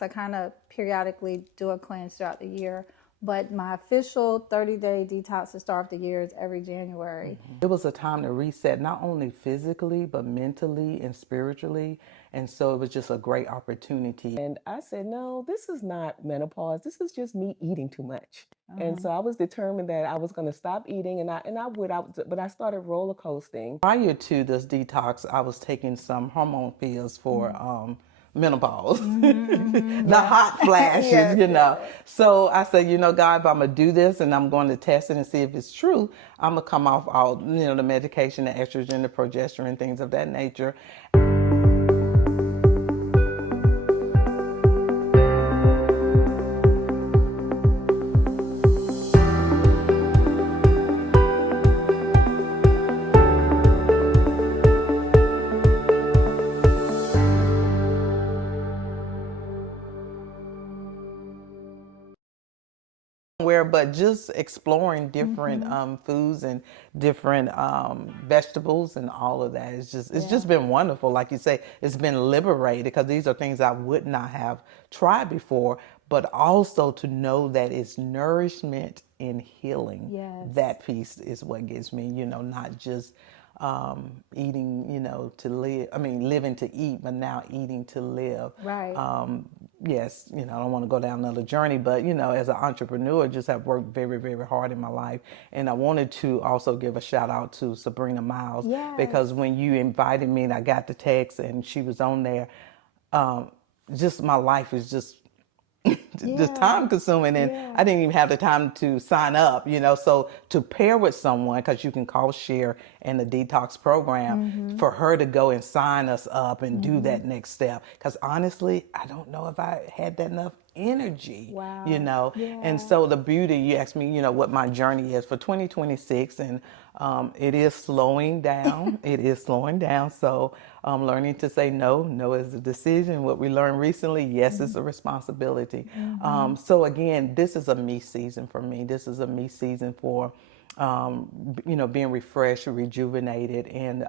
I kind of periodically do a cleanse throughout the year, but my official 30-day detox to start the year is every January. It was a time to reset, not only physically, but mentally and spiritually. And so it was just a great opportunity. And I said, no, this is not menopause. This is just me eating too much. And so I was determined that I was going to stop eating, and but I started roller coasting. Prior to this detox, I was taking some hormone pills for menopause, the hot flashes, Yes, you know. So I said, you know, God, if I'm gonna do this and I'm going to test it and see if it's true, I'm gonna come off all, you know, the medication, the estrogen, the progesterone, things of that nature. But just exploring different foods and different vegetables and all of that. It's just been wonderful. Like you say, it's been liberated because these are things I would not have tried before, but also to know that it's nourishment and healing. Yes. That piece is what gives me, you know, not just eating, you know, to live. I mean, living to eat, but now eating to live. Right. Yes, you know, I don't want to go down another journey, but, you know, as an entrepreneur, just have worked very, very hard in my life. And I wanted to also give a shout out to Sabrina Miles, because when you invited me and I got the text and she was on there, just my life is just just time consuming, and I didn't even have the time to sign up, you know. So to pair with someone, because you can call share in the detox program, for her to go and sign us up and do that next step, because honestly I don't know if I had that enough energy, you know. And so the beauty, you asked me, you know, what my journey is for 2026, and it is slowing down. It is slowing down. So learning to say no. No is a decision. What we learned recently, yes, it's a responsibility. So again, this is a me season for me. This is a me season for, you know, being refreshed, rejuvenated, and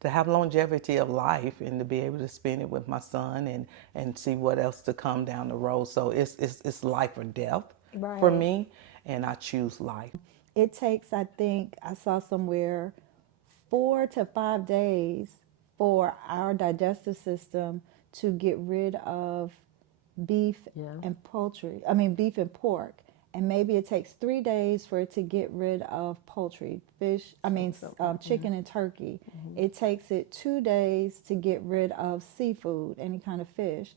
to have longevity of life and to be able to spend it with my son and see what else to come down the road. So it's life or death for me, and I choose life. It takes, I think, I saw somewhere 4 to 5 days for our digestive system to get rid of beef and poultry. I mean, beef and pork. And maybe it takes 3 days for it to get rid of poultry, fish, chicken and turkey. It takes it 2 days to get rid of seafood, any kind of fish.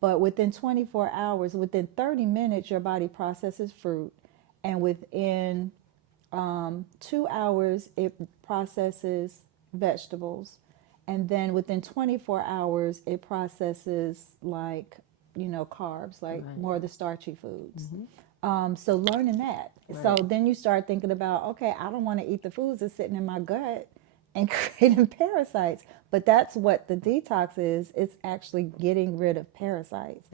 But within 24 hours, within 30 minutes, your body processes fruit. And within 2 hours, it processes vegetables. And then within 24 hours, it processes, like, you know, carbs, like more of the starchy foods. So learning that. So then you start thinking about, okay, I don't want to eat the foods that's sitting in my gut and creating parasites. But that's what the detox is. It's actually getting rid of parasites.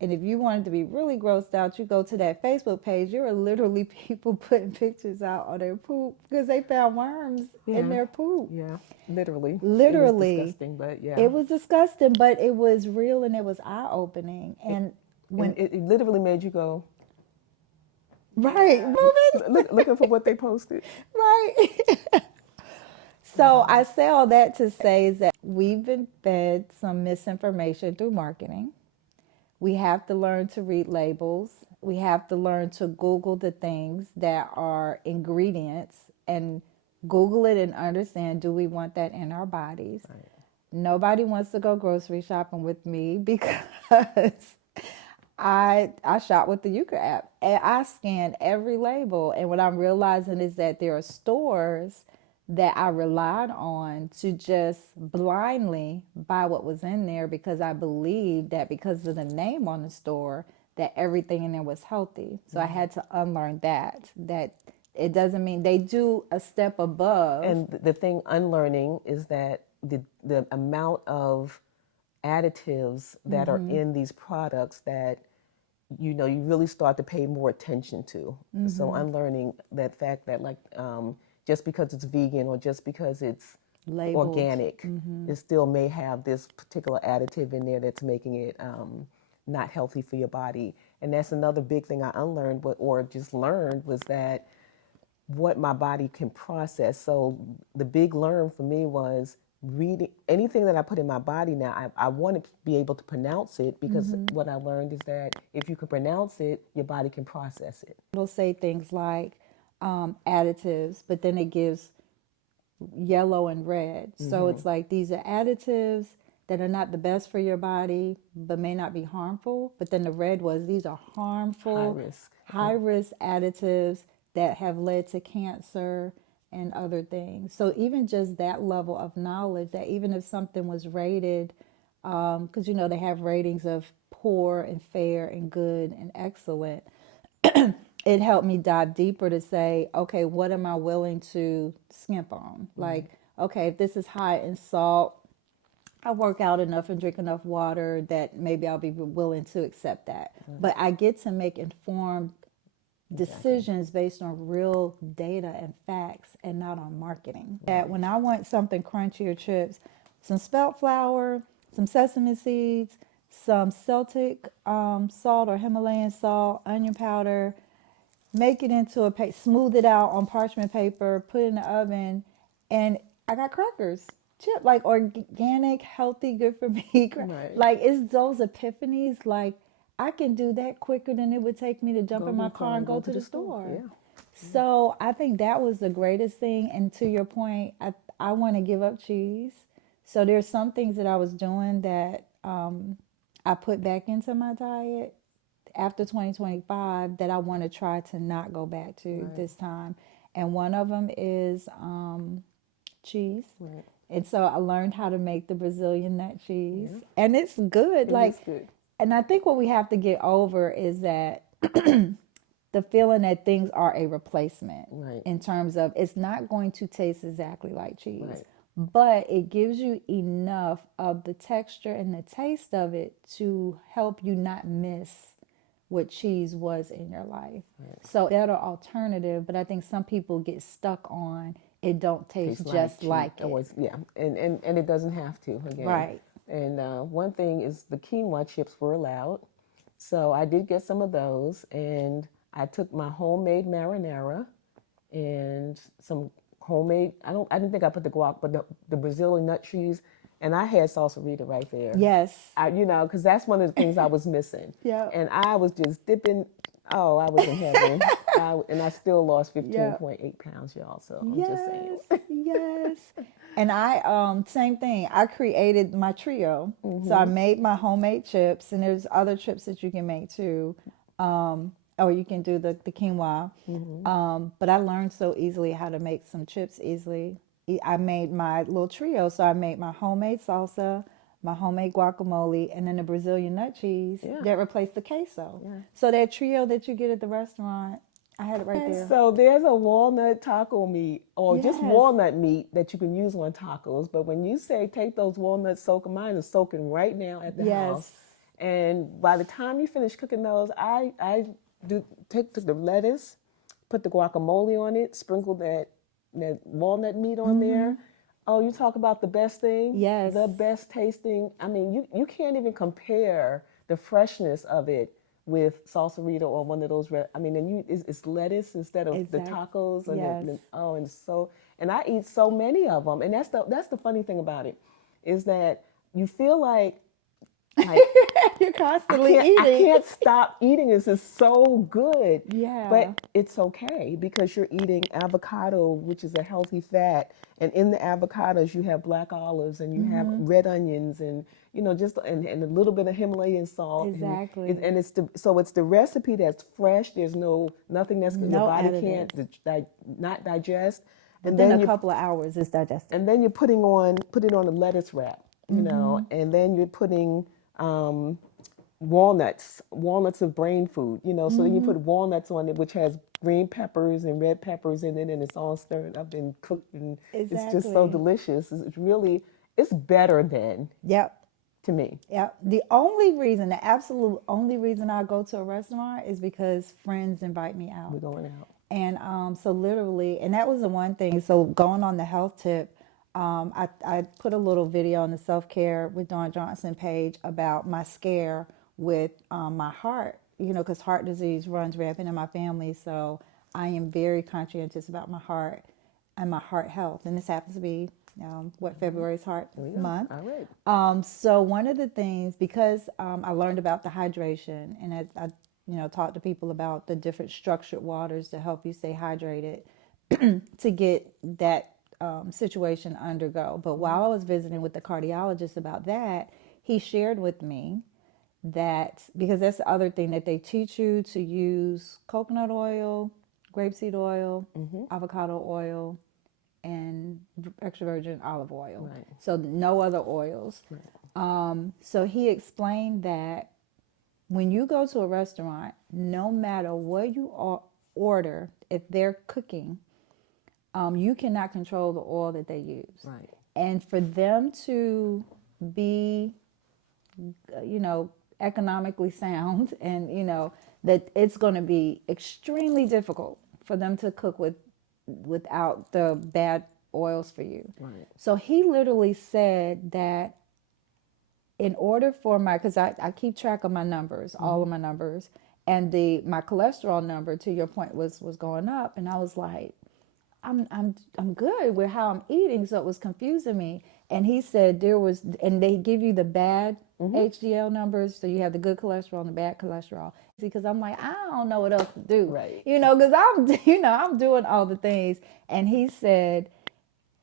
And if you wanted to be really grossed out, you go to that Facebook page. There are literally people putting pictures out on their poop because they found worms in their poop. Yeah, literally. Literally. It was disgusting, but yeah. It was disgusting, but it was real and it was eye-opening. And when it literally made you go, right, moving. looking for what they posted. Right. So I say all that to say is that we've been fed some misinformation through marketing. We have to learn to read labels. We have to learn to Google the things that are ingredients and Google it and understand, do we want that in our bodies? Right. Nobody wants to go grocery shopping with me because I shop with the Euchre app and I scan every label. And what I'm realizing is that there are stores that I relied on to just blindly buy what was in there because I believed that because of the name on the store that everything in there was healthy. So I had to unlearn that it doesn't mean they do a step above. And the thing unlearning is that the amount of additives that are in these products that, you know, you really start to pay more attention to. So unlearning that fact that, like, just because it's vegan or just because it's labeled organic, it still may have this particular additive in there that's making it not healthy for your body. And that's another big thing I unlearned, or just learned, was that what my body can process. So the big learn for me was reading anything that I put in my body now. I want to be able to pronounce it, because what I learned is that if you can pronounce it, your body can process it. It'll say things like additives, but then it gives yellow and red. So it's like, these are additives that are not the best for your body, but may not be harmful. But then the red was, these are harmful, high risk additives that have led to cancer and other things. So even just that level of knowledge, that even if something was rated, because they have ratings of poor and fair and good and excellent, it helped me dive deeper to say, okay, what am I willing to skimp on? Like, okay, if this is high in salt, I work out enough and drink enough water that maybe I'll be willing to accept that. But I get to make informed decisions based on real data and facts, and not on marketing. That when I want something crunchy or chips, some spelt flour, some sesame seeds, some Celtic salt or Himalayan salt, onion powder, make it into a paste, smooth it out on parchment paper, put it in the oven, and I got crackers. Chip, like organic, healthy, good for me. Like, it's those epiphanies, like, I can do that quicker than it would take me to jump in my car and go to the store. Yeah. So I think that was the greatest thing. And to your point, I want to give up cheese. So there's some things that I was doing that I put back into my diet after 2025 that I want to try to not go back to this time. And one of them is cheese. And so I learned how to make the Brazilian nut cheese. And it's good. It is good. And I think what we have to get over is that the feeling that things are a replacement, in terms of, it's not going to taste exactly like cheese, but it gives you enough of the texture and the taste of it to help you not miss what cheese was in your life. So better alternative, but I think some people get stuck on, it don't taste just like it. Always, and it doesn't have to, again. And one thing is, the quinoa chips were allowed. So I did get some of those, and I took my homemade marinara and some homemade, I didn't think I put the guac, but the Brazilian nut cheese, and I had salsarita right there. Yes. Because that's one of the things I was missing. And I was just dipping, I was in heaven. And I still lost 15.8 pounds, y'all, so I'm just saying. Yes. And I, same thing, I created my trio. So I made my homemade chips, and there's other chips that you can make too. Or you can do the quinoa. But I learned so easily how to make some chips easily. I made my little trio. So I made my homemade salsa, my homemade guacamole, and then the Brazilian nut cheese that replaced the queso. So that trio that you get at the restaurant, I had it right there. So there's a walnut taco meat, or just walnut meat, that you can use on tacos. But when you say take those walnuts, mine is soaking right now at the house. And by the time you finish cooking those, I take the lettuce, put the guacamole on it, sprinkle that walnut meat on there. Oh, you talk about the best thing? Yes. The best tasting. I mean, you can't even compare the freshness of it with salsarita or one of those. And it's lettuce instead of the tacos. And and I eat so many of them. And that's the funny thing about it, is that you feel like you're constantly eating. I can't stop eating. This is so good. Yeah. But it's okay, because you're eating avocado, which is a healthy fat. And in the avocados, you have black olives, and you have red onions, and just and a little bit of Himalayan salt. Exactly. And it's the recipe that's fresh. There's nothing that's the body additives. can't not digest. And then a couple of hours it's digested. And then you're putting on a lettuce wrap, and then you're putting walnuts of brain food, so then you put walnuts on it, which has green peppers and red peppers in it, and it's all stirred up and cooked, and it's just so delicious. It's better than, to me. The absolute only reason I go to a restaurant is because friends invite me out. We're going out. And so literally, and that was the one thing. So going on the health tip, I put a little video on the Self-Care with Dawn Johnson page about my scare with my heart, because heart disease runs rampant in my family. So I am very conscientious about my heart and my heart health. And this happens to be February's Heart Month. All right. So one of the things, because I learned about the hydration, and I talked to people about the different structured waters to help you stay hydrated to get that situation undergo. But while I was visiting with the cardiologist about that, he shared with me that, because that's the other thing that they teach you, to use coconut oil, grapeseed oil, avocado oil, and extra virgin olive oil. Right. So no other oils. Right. So he explained that when you go to a restaurant, no matter what you order, if they're cooking, you cannot control the oil that they use. Right. And for them to be, economically sound, and, that it's going to be extremely difficult for them to cook without the bad oils for you. Right. So he literally said that in order for because I keep track of my numbers, all of my numbers, and my cholesterol number, to your point, was going up, and I was like, I'm good with how I'm eating, so it was confusing me. And he said and they give you the bad HDL numbers, so you have the good cholesterol and the bad cholesterol. Because I'm like, I don't know what else to do, right? Because I'm doing all the things. And he said,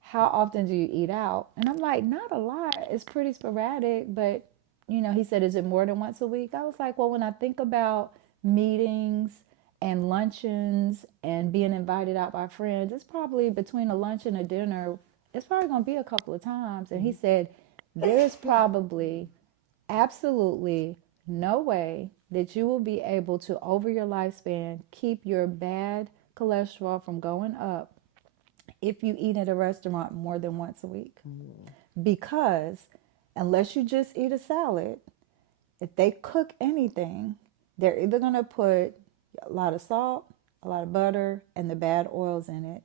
how often do you eat out? And I'm like, not a lot. It's pretty sporadic, but he said, is it more than once a week? I was like, well, when I think about meetings and luncheons and being invited out by friends, it's probably between a lunch and a dinner, it's probably going to be a couple of times. And he said, there's probably absolutely no way that you will be able to, over your lifespan, keep your bad cholesterol from going up if you eat at a restaurant more than once a week. Because unless you just eat a salad, if they cook anything, they're either going to put a lot of salt, a lot of butter, and the bad oils in it,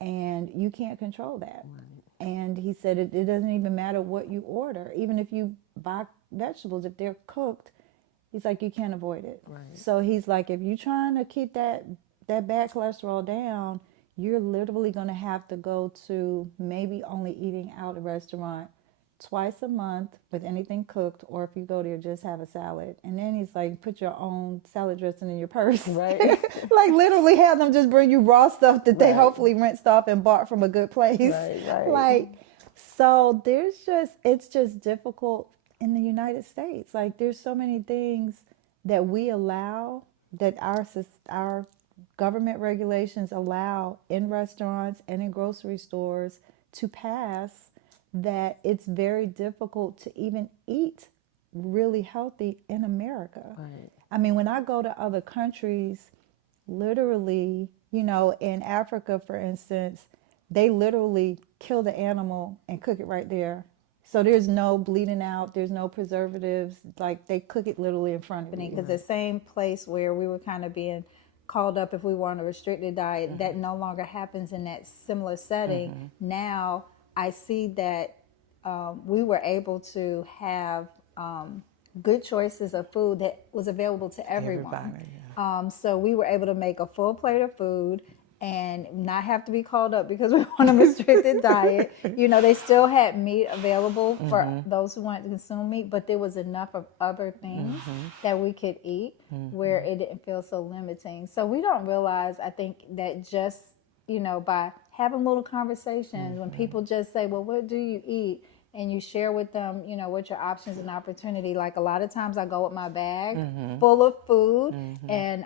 and you can't control that. Right. And he said it doesn't even matter what you order. Even if you buy vegetables, if they're cooked, he's like, you can't avoid it. Right. So he's like, if you're trying to keep that bad cholesterol down, you're literally going to have to go to maybe only eating out at a restaurant twice a month with anything cooked, or if you go there, just have a salad. And then he's like, put your own salad dressing in your purse. Right. Like literally have them just bring you raw stuff that they hopefully rinsed off and bought from a good place. Right. Like, so it's just difficult in the United States. Like, there's so many things that we allow, that our government regulations allow in restaurants and in grocery stores to pass, that it's very difficult to even eat really healthy in America. Right. I mean, when I go to other countries, literally, in Africa, for instance, they literally kill the animal and cook it right there. So there's no bleeding out, there's no preservatives, like they cook it literally in front of me. Because the same place where we were kind of being called up if we were on a restricted diet, that no longer happens in that similar setting. Now I see that we were able to have good choices of food that was available to everyone. So we were able to make a full plate of food and not have to be called up because we were on a restricted diet. They still had meat available for those who wanted to consume meat, but there was enough of other things that we could eat where it didn't feel so limiting. So we don't realize, I think, that just, by having little conversations, when people just say, well, what do you eat? And you share with them, what your options and opportunity. Like, a lot of times I go with my bag full of food, and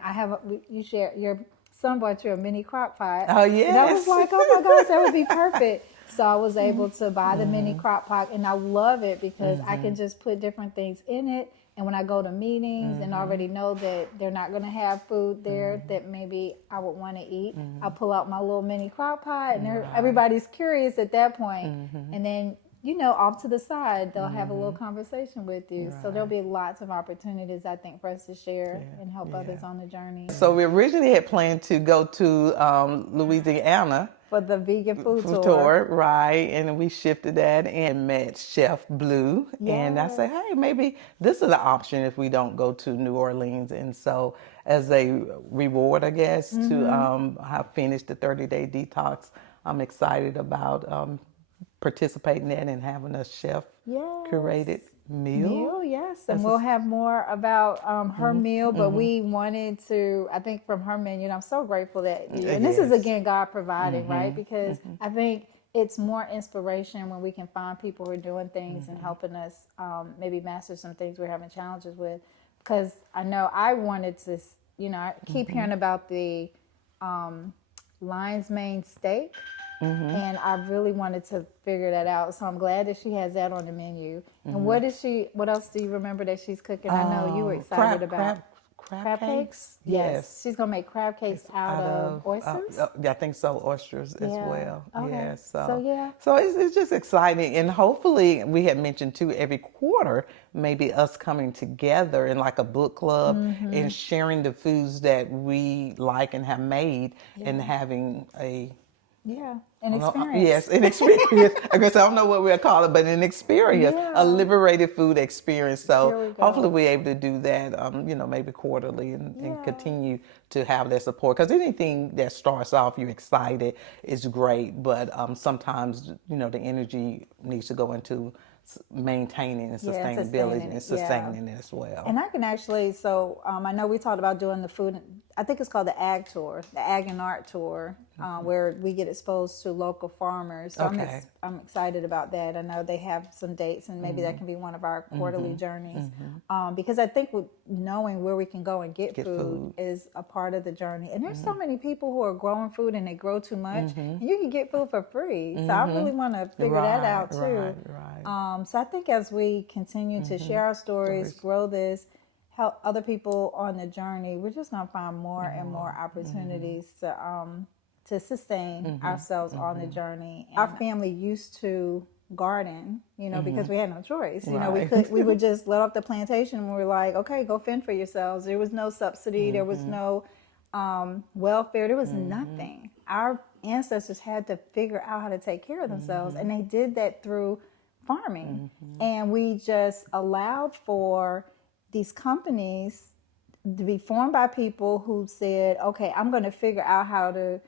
your son bought you a mini crock pot. Oh, yes. And I was like, oh my gosh, that would be perfect. So I was able to buy the mini crock pot, and I love it because I can just put different things in it. And when I go to meetings and already know that they're not going to have food there that maybe I would want to eat, I'll pull out my little mini crock pot, and everybody's curious at that point. And then off to the side, they'll have a little conversation with you. Right. So there'll be lots of opportunities, I think, for us to share and help others on the journey. So we originally had planned to go to Louisiana For the vegan food tour, right? And we shifted that and met Chef Blue. Yes. And I said, hey, maybe this is an option if we don't go to New Orleans. And so as a reward, I guess, to have finished the 30-day detox, I'm excited about participating in and having a chef curated meal. Yes. And we'll have more about her meal, but we wanted to, I think from her menu, and I'm so grateful that and this is again God providing, right? Because I think it's more inspiration when we can find people who are doing things and helping us maybe master some things we're having challenges with. Because I know I wanted to, I keep hearing about the lion's mane steak. And I really wanted to figure that out. So I'm glad that she has that on the menu. And what else do you remember that she's cooking? I know you were excited about. Crab cakes? Yes. She's going to make crab cakes out of oysters? I think so, oysters as well. Okay. Yeah, so it's just exciting. And hopefully, we had mentioned too, every quarter, maybe us coming together in like a book club and sharing the foods that we like and have made and having an experience. Yes, an experience. I guess I don't know what we'll call it, but an experience, a liberated food experience. So hopefully we're able to do that, maybe quarterly and continue to have that support. Because anything that starts off, you're excited, is great. But sometimes, the energy needs to go into maintaining and sustainability and sustaining it as well. And I can actually, I know we talked about doing the food, I think it's called the Ag Tour, the Ag and Art Tour, where we get exposed to local farmers. So I'm excited about that. I know they have some dates, and maybe that can be one of our quarterly journeys. Because I think knowing where we can go and get food is a part of the journey. And there's so many people who are growing food and they grow too much, and you can get food for free. So I really want to figure that out too. Right. So I think as we continue to share our stories, grow this, help other people on the journey, we're just going to find more and more opportunities to sustain ourselves on the journey. Our family used to garden, because we had no choice. We would just let off the plantation and we were like, okay, go fend for yourselves. There was no subsidy. There was no welfare. There was nothing. Our ancestors had to figure out how to take care of themselves, and they did that through farming. And we just allowed for these companies to be formed by people who said, okay, I'm going to figure out how to,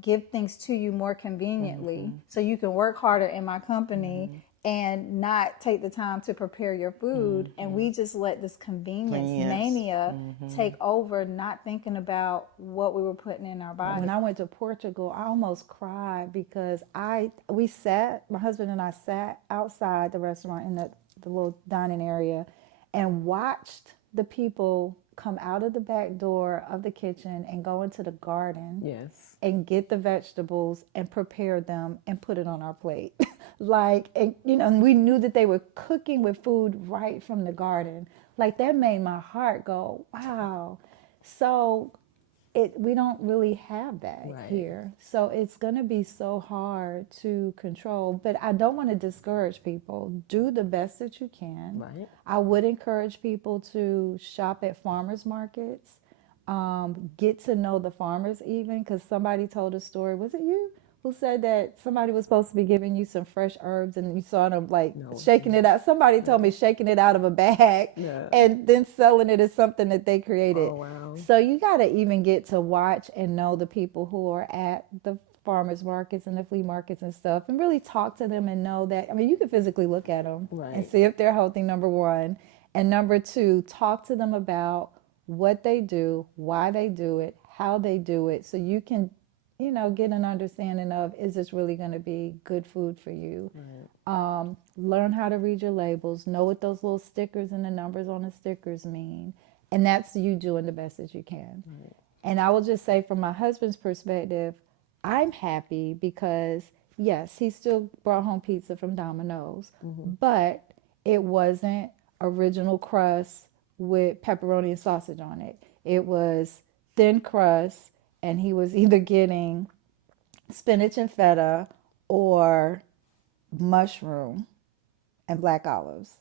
give things to you more conveniently so you can work harder in my company and not take the time to prepare your food. And we just let this convenience mania take over, not thinking about what we were putting in our body. When I went to Portugal, I almost cried because my husband and I sat outside the restaurant in the little dining area and watched the people come out of the back door of the kitchen and go into the garden and get the vegetables and prepare them and put it on our plate. And we knew that they were cooking with food right from the garden. Like, that made my heart go, wow. So we don't really have that here. So it's going to be so hard to control. But I don't want to discourage people. Do the best that you can. Right. I would encourage people to shop at farmers markets. Get to know the farmers even, because somebody told a story. Was it you? Who said that somebody was supposed to be giving you some fresh herbs and you saw them shaking it out. Somebody told me shaking it out of a bag and then selling it as something that they created. Oh, wow. So you got to even get to watch and know the people who are at the farmers markets and the flea markets and stuff, and really talk to them and know that, you can physically look at them and see if they're healthy, number one. And number two, talk to them about what they do, why they do it, how they do it, so you can get an understanding of, is this really going to be good food for you? Right. Learn how to read your labels, know what those little stickers and the numbers on the stickers mean. And that's you doing the best that you can. Right. And I will just say, from my husband's perspective, I'm happy because, yes, he still brought home pizza from Domino's, but it wasn't original crust with pepperoni and sausage on it. It was thin crust, and he was either getting spinach and feta or mushroom, and black olives.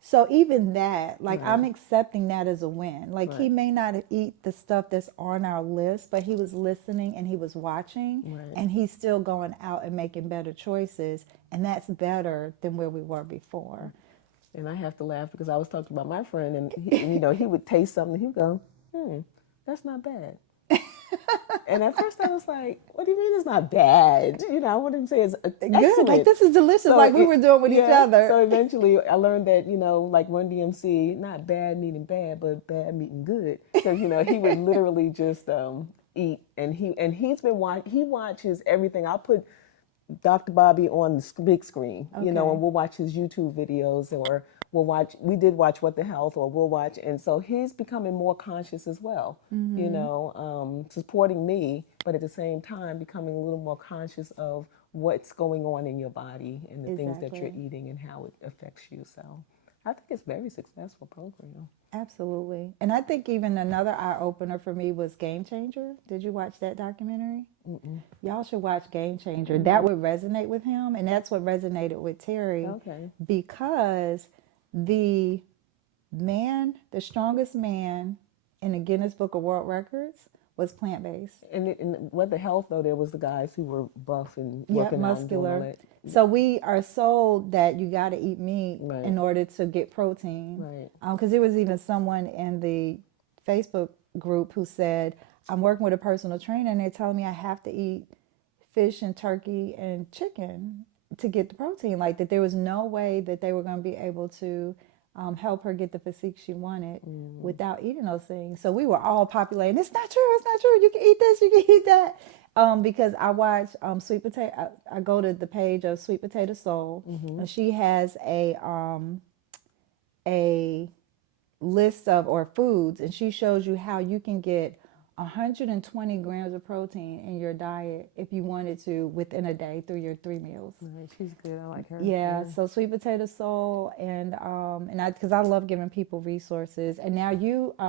So even that, like Right. I'm accepting that as a win. Like he Right. may not eat the stuff that's on our list, but he was listening and he was watching, Right. and he's still going out and making better choices, and that's better than where we were before. And I have to laugh because I was talking about my friend, and he would taste something, he'd go, that's not bad. And at first I was like, what do you mean it's not bad? I wouldn't say it's excellent. Good, like this is delicious, so like we were doing with each other. So eventually I learned that, like Run DMC, not bad meaning bad, but bad meaning good. Because, he would literally just eat, and he's been he watches everything. I'll put Dr. Bobby on the big screen, and we'll watch his YouTube videos, or we did watch What the Health, or we'll watch, and so he's becoming more conscious as well, supporting me, but at the same time becoming a little more conscious of what's going on in your body and the things that you're eating and how it affects you. So I think it's a very successful program. Absolutely. And I think even another eye-opener for me was Game Changer. Did you watch that documentary? Mm-mm. Y'all should watch Game Changer. Mm-hmm. That would resonate with him, and that's what resonated with Terry. Okay. Because the strongest man in the Guinness Book of World Records was plant-based. And What the Health, though, there was the guys who were buff and working muscular. Out and doing all that. So we are sold that you got to eat meat Right. in order to get protein. Right. Because there was even someone in the Facebook group who said, I'm working with a personal trainer and they're telling me I have to eat fish and turkey and chicken to get the protein. Like that there was no way that they were going to be able to help her get the physique she wanted without eating those things. So we were all populating, it's not true, you can eat this, you can eat that. Because I watch Sweet Potato, I go to the page of Sweet Potato Soul, and she has a list of foods, and she shows you how you can get 120 grams of protein in your diet if you wanted to within a day through your 3 meals. Right, she's good. I like her. Yeah, so Sweet Potato Soul, and because I love giving people resources. And now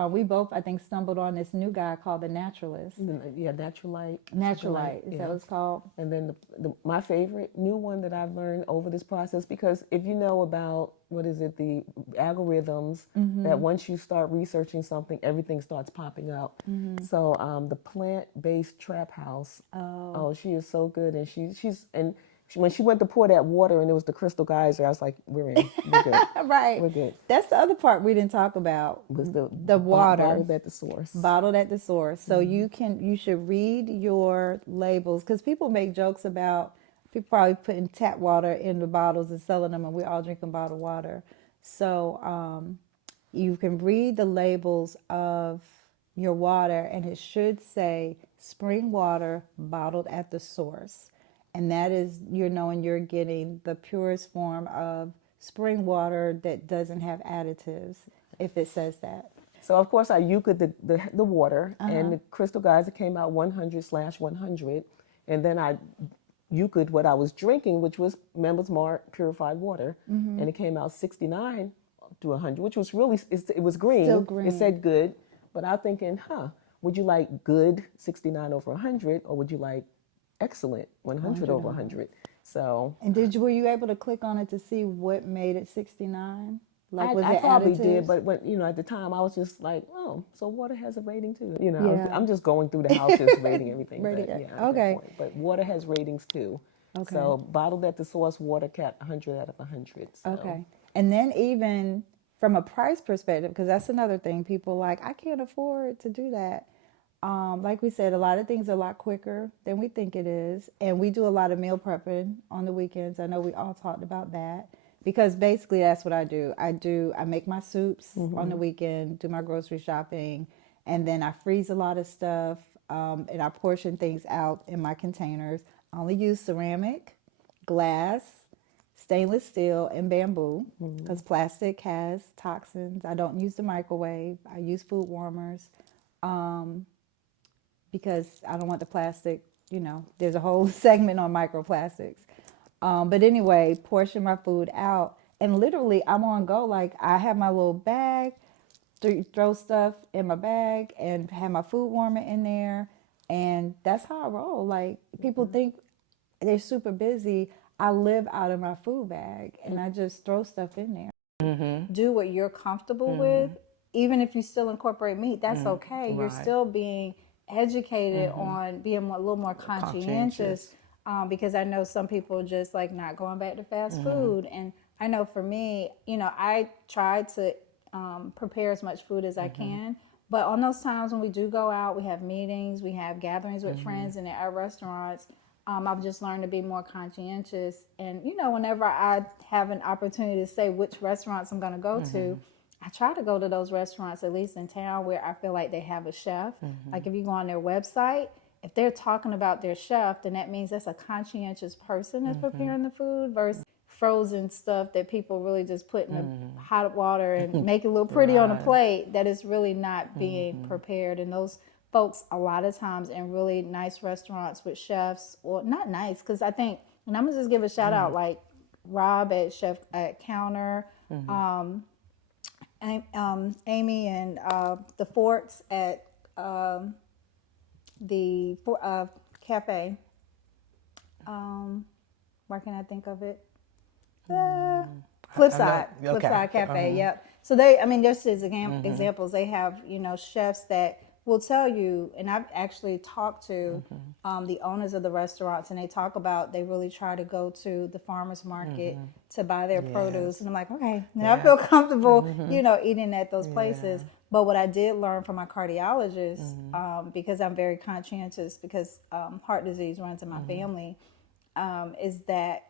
we both I think stumbled on this new guy called the Naturalist. Yeah, Naturalite. Naturalite, is that what it's called? And then my favorite new one that I've learned over this process, because if you know about the algorithms, that once you start researching something, everything starts popping up. So the plant-based trap house. Oh, she is so good, and when she went to pour that water and it was the crystal geyser, I was like, we're in. We're good. Right. We're good. That's the other part we didn't talk about. Was the water. Bottled at the source. Bottled at the source. So you should read your labels, because people make jokes about people probably putting tap water in the bottles and selling them, and we're all drinking bottled water. So you can read the labels of your water, and it should say spring water bottled at the source. And that is, you're knowing you're getting the purest form of spring water that doesn't have additives, if it says that. So of course I UC'd the water, and the crystal geyser came out 100/100, and then I UC'd what I was drinking, which was Members Mark purified water, and it came out 69 to 100, which was really, it was green. Still green. It said good, but I'm thinking, would you like good 69 over 100, or would you like excellent 100 over 100? So. And were you able to click on it to see what made it 69? Like, was I it probably additives? did, but when at the time I was just like, oh, so water has a rating too. Yeah. I'm just going through the house just rating everything. Rating but, it. yeah, Okay. But water has ratings too. Okay. So bottled at the source, water kept 100 out of 100. So. Okay. And then even from a price perspective, because that's another thing, people like, I can't afford to do that. Like we said, a lot of things are a lot quicker than we think it is. And we do a lot of meal prepping on the weekends. I know we all talked about that, because basically that's what I do. I make my soups on the weekend, do my grocery shopping, and then I freeze a lot of stuff, and I portion things out in my containers. I only use ceramic, glass, stainless steel, and bamboo, because plastic has toxins. I don't use the microwave. I use food warmers. Because I don't want the plastic, there's a whole segment on microplastics. But anyway, portion my food out, and literally I'm on go. Like, I have my little bag, throw stuff in my bag, and have my food warmer in there, and that's how I roll. Like, people think they're super busy. I live out of my food bag and I just throw stuff in there. Do what you're comfortable with. Even if you still incorporate meat, that's okay. You're Right. still being educated on being a little more conscientious. Because I know some people just like not going back to fast food. And I know for me, I try to prepare as much food as I can. But on those times when we do go out, we have meetings, we have gatherings with friends and at our restaurants, I've just learned to be more conscientious. And, whenever I have an opportunity to say which restaurants I'm going to go to, I try to go to those restaurants, at least in town, where I feel like they have a chef. Like if you go on their website, if they're talking about their chef, then that means that's a conscientious person that's preparing the food versus frozen stuff that people really just put in the hot water and make it look pretty on a plate that is really not being prepared. And those folks a lot of times in really nice restaurants with chefs, or not nice, because I think, and I'm gonna just give a shout out, like Rob at Chef at Counter, Amy and the Forts at the cafe. Where can I think of it? Flipside Cafe. Yep. So there's just examples. They have chefs that will tell you, and I've actually talked to the owners of the restaurants, and they talk about they really try to go to the farmers market to buy their produce, and I'm like, okay, now I feel comfortable, eating at those places. But what I did learn from my cardiologist, because I'm very conscientious, because heart disease runs in my family, is that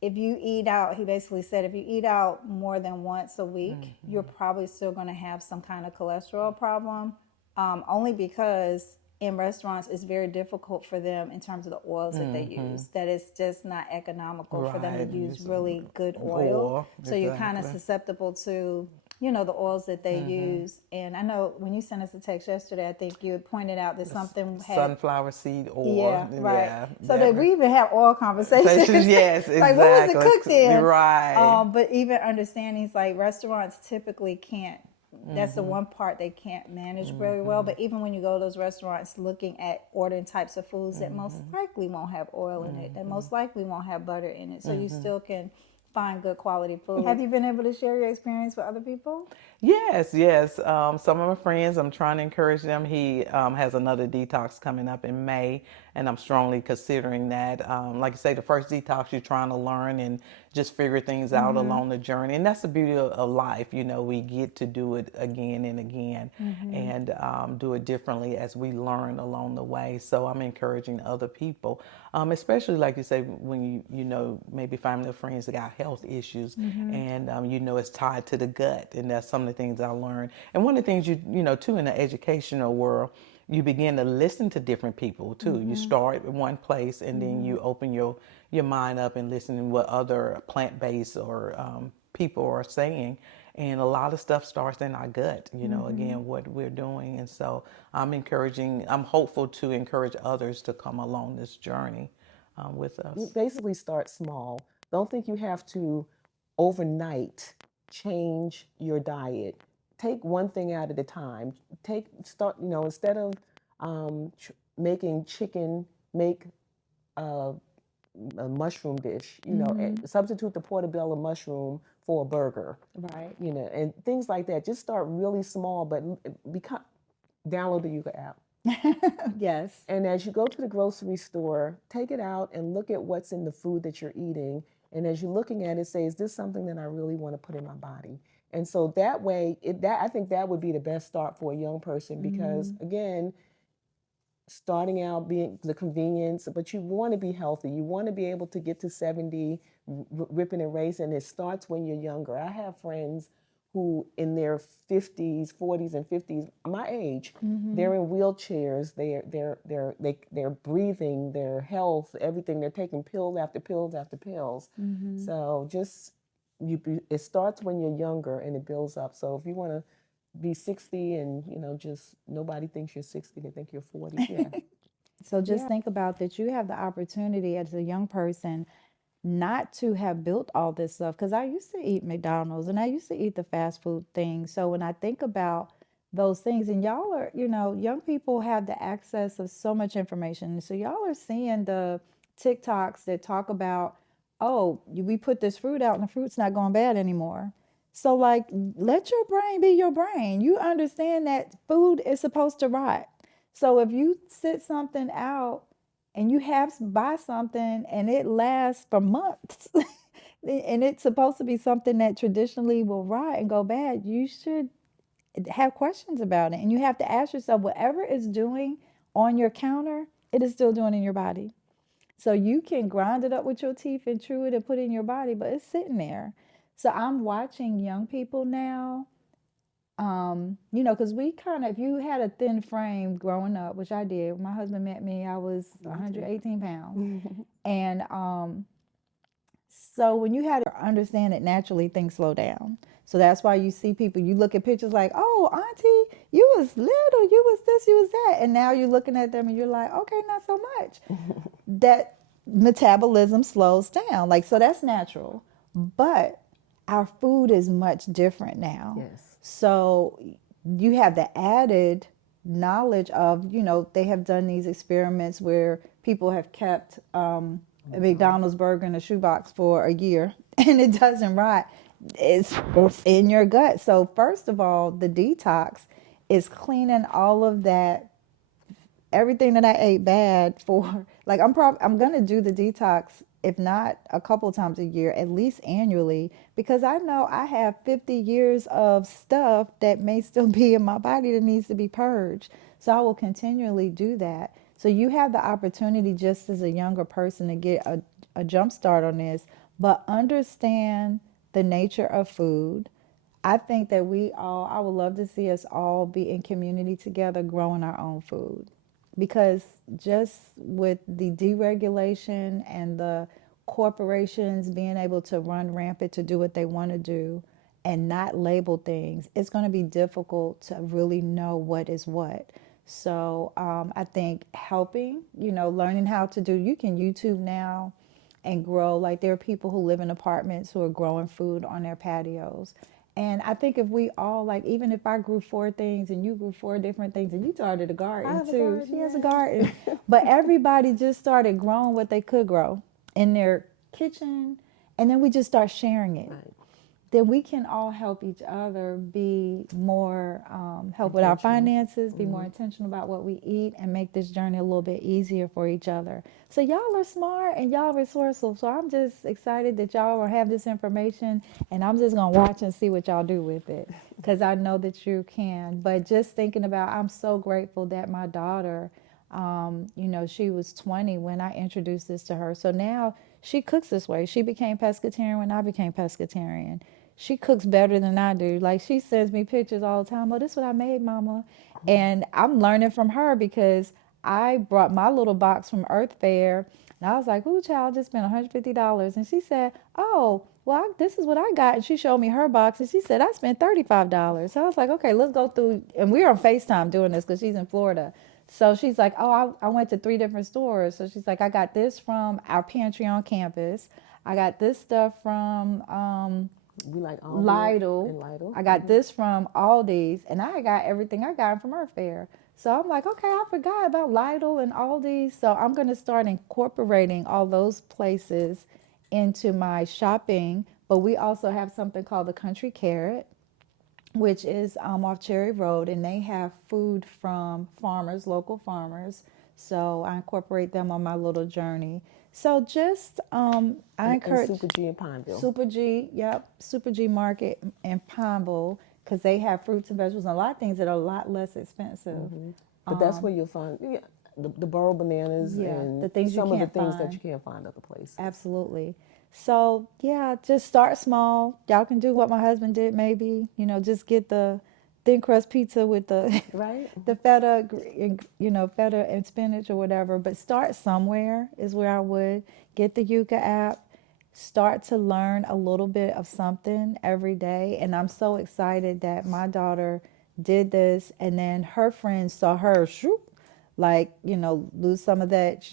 if you eat out, he basically said, if you eat out more than once a week, you're probably still going to have some kind of cholesterol problem. Only because in restaurants it's very difficult for them in terms of the oils that they use. That it's just not economical for them to use really good oil. So you're kind of susceptible to the oils that they use. And I know when you sent us a text yesterday, I think you had pointed out that something had sunflower seed oil. Yeah, right. Yeah, so that we even have oil conversations. Yes, exactly. Like, what was it cooked in? Right. But even understanding, like, restaurants typically can't. That's the one part they can't manage very well. But even when you go to those restaurants, looking at ordering types of foods that most likely won't have oil in it, that most likely won't have butter in it, so you still can find good quality food. Have you been able to share your experience with other people? Yes. Some of my friends, I'm trying to encourage them. He has another detox coming up in May, and I'm strongly considering that. Like you say, the first detox, you're trying to learn and just figure things out along the journey. And that's the beauty of life. We get to do it again and again and do it differently as we learn along the way. So I'm encouraging other people, especially like you say, when you maybe family or friends that got health issues and it's tied to the gut, and that's some of the things I learned. And one of the things too, in the educational world, you begin to listen to different people too. You start in one place and then you open your mind up and listen to what other plant-based or people are saying. And a lot of stuff starts in our gut, again, what we're doing. And so I'm hopeful to encourage others to come along this journey with us. Basically start small. Don't think you have to overnight change your diet. Take one thing at a time. Instead of making chicken, make a mushroom dish. And substitute the portobello mushroom for a burger. Right. And things like that. Just start really small, but download the Yuka app. Yes. And as you go to the grocery store, take it out and look at what's in the food that you're eating. And as you're looking at it, say, is this something that I really want to put in my body? And so that way, I think that would be the best start for a young person, because again, starting out being the convenience, but you want to be healthy. You want to be able to get to 70, ripping and racing. It starts when you're younger. I have friends who in their 50s, 40s, and 50s, my age, they're in wheelchairs. They're breathing, their health, everything. They're taking pill after pills after pills. So it starts when you're younger and it builds up. So if you want to be 60 and just nobody thinks you're 60, they think you're 40. Yeah. So just think about that. You have the opportunity as a young person not to have built all this stuff, because I used to eat McDonald's and I used to eat the fast food things. So when I think about those things, and y'all are, young people have the access of so much information. So y'all are seeing the TikToks that talk about oh, we put this fruit out and the fruit's not going bad anymore. So, like, let your brain be your brain. You understand that food is supposed to rot. So, if you sit something out and you buy something and it lasts for months, and it's supposed to be something that traditionally will rot and go bad, you should have questions about it. And you have to ask yourself, whatever it's doing on your counter, it is still doing in your body. So you can grind it up with your teeth and chew it and put it in your body, but it's sitting there. So I'm watching young people now, because we kind of, if you had a thin frame growing up, which I did, when my husband met me, I was 118 pounds. And so when you had to understand it naturally, things slow down. So that's why you see people, you look at pictures like, oh, auntie, you was little, you was this, you was that. And now you're looking at them and you're like, okay, not so much. That metabolism slows down. Like, so that's natural. But our food is much different now. Yes. So you have the added knowledge of, they have done these experiments where people have kept a McDonald's burger in a shoebox for a year and it doesn't rot. It's in your gut. So first of all, the detox is cleaning all of that, everything that I ate bad for. Like, I'm going to do the detox, if not a couple times a year, at least annually, because I know I have 50 years of stuff that may still be in my body that needs to be purged. So I will continually do that. So you have the opportunity, just as a younger person, to get a jump start on this, but understand the nature of food. I think that I would love to see us all be in community together growing our own food. Because just with the deregulation and the corporations being able to run rampant to do what they want to do and not label things, it's going to be difficult to really know what is what. So I think helping, learning how to do, you can YouTube now and grow. Like, there are people who live in apartments who are growing food on their patios. And I think if we all, like, even if I grew 4 things and you grew 4 different things and you started a garden too. She has a garden. But everybody just started growing what they could grow in their kitchen. And then we just start sharing it. Right. Then we can all help each other be more, help with our finances, be more intentional about what we eat, and make this journey a little bit easier for each other. So y'all are smart and y'all resourceful. So I'm just excited that y'all will have this information, and I'm just going to watch and see what y'all do with it, because I know that you can. But just thinking about, I'm so grateful that my daughter, she was 20 when I introduced this to her. So now she cooks this way. She became pescatarian when I became pescatarian. She cooks better than I do. Like, she sends me pictures all the time. Oh, this is what I made, Mama. And I'm learning from her, because I brought my little box from Earth Fair. And I was like, ooh, child, just spent $150. And she said, oh, well, this is what I got. And she showed me her box. And she said, I spent $35. So I was like, okay, let's go through. And we were on FaceTime doing this because she's in Florida. So she's like, oh, I went to 3 different stores. So she's like, I got this from our pantry on campus. I got this stuff from we like Lidl. I got this from Aldi's, and I got everything I got from Earth Fair. So I'm like, okay, I forgot about Lidl and Aldi's. So I'm going to start incorporating all those places into my shopping. But we also have something called the Country Carrot, which is off Cherry Road, and they have food from farmers, local farmers. So I incorporate them on my little journey. So just, I encourage Super G in Pineville. Super G Market in Pineville, because they have fruits and vegetables and a lot of things that are a lot less expensive. Mm-hmm. But that's where you'll find the burro bananas and the things some of the things find. that you can't find other places. Absolutely. So just start small. Y'all can do what my husband did, maybe. Just get the thin crust pizza with the the feta, feta and spinach or whatever. But start somewhere is where I would. Get the Yuka app. Start to learn a little bit of something every day. And I'm so excited that my daughter did this, and then her friends saw her lose some of that,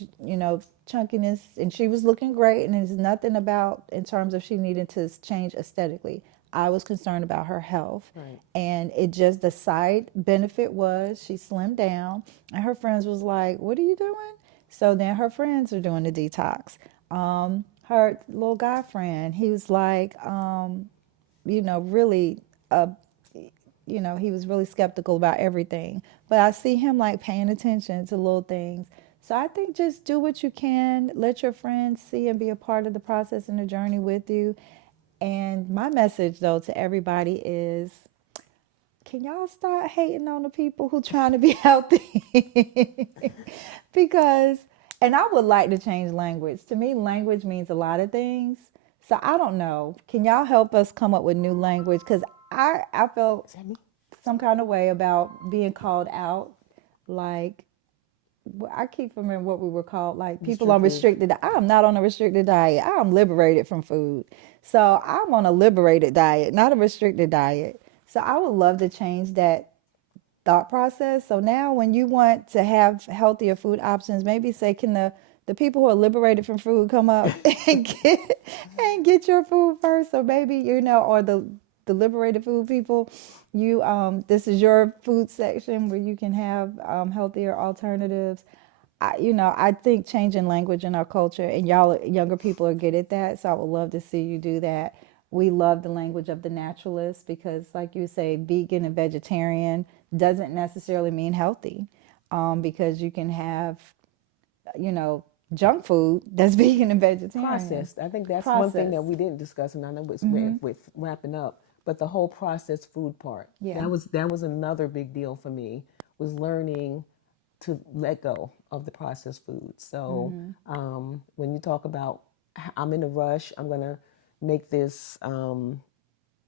chunkiness, and she was looking great. And there's nothing about in terms of she needed to change aesthetically. I was concerned about her health. Right. And it just, the side benefit was she slimmed down, and her friends was like, what are you doing? So then her friends are doing the detox. her little guy friend. He was like, really, he was really skeptical about everything. But I see him like paying attention to little things. So I think just do what you can. Let your friends see and be a part of the process and the journey with you. And my message, though, to everybody is, can y'all start hating on the people who trying to be healthy? Because, and I would like to change language. To me, language means a lot of things. So I don't know. Can y'all help us come up with new language? Because I felt some kind of way about being called out. Like, I keep remembering what we were called, like people on restricted. I'm not on a restricted diet. I'm liberated from food. So I'm on a liberated diet, not a restricted diet. So I would love to change that thought process. So now when you want to have healthier food options, maybe say, can the people who are liberated from food come up and get your food first? So maybe, or the liberated food people, this is your food section where you can have healthier alternatives. I think changing language in our culture, and y'all younger people are good at that. So I would love to see you do that. We love the language of the naturalist because, like you say, vegan and vegetarian doesn't necessarily mean healthy, because you can have, junk food that's vegan and vegetarian. Processed. I think that's one thing that we didn't discuss, and I know it's with wrapping up. But the whole processed food part, that was another big deal for me, was learning to let go of the processed food. So when you talk about, I'm in a rush, I'm going to make this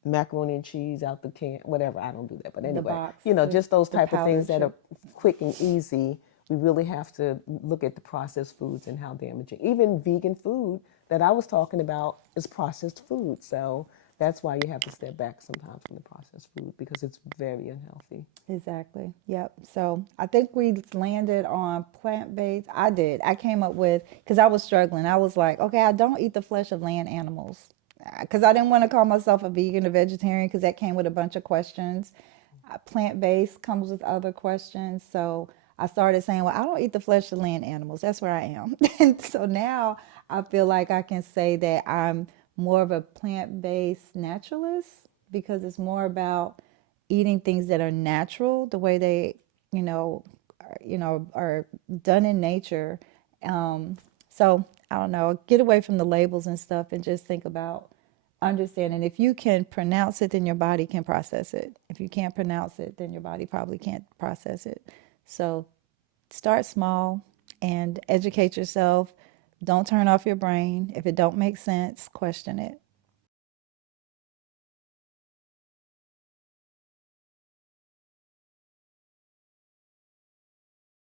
macaroni and cheese out the can, whatever, I don't do that. But anyway, just those type of things that are quick and easy. We really have to look at the processed foods and how damaging. Even vegan food that I was talking about is processed food. So that's why you have to step back sometimes from the processed food, because it's very unhealthy. Exactly. Yep. So I think we landed on plant-based. I came up with, because I was struggling. I was like, okay, I don't eat the flesh of land animals, because I didn't want to call myself a vegan or vegetarian, because that came with a bunch of questions. Plant-based comes with other questions. So I started saying, well, I don't eat the flesh of land animals. That's where I am. And so now I feel like I can say that I'm more of a plant-based naturalist, because it's more about eating things that are natural, the way they, are done in nature. So I don't know, get away from the labels and stuff and just think about understanding. If you can pronounce it, then your body can process it. If you can't pronounce it, then your body probably can't process it. So start small and educate yourself. Don't turn off your brain. If it don't make sense, question it.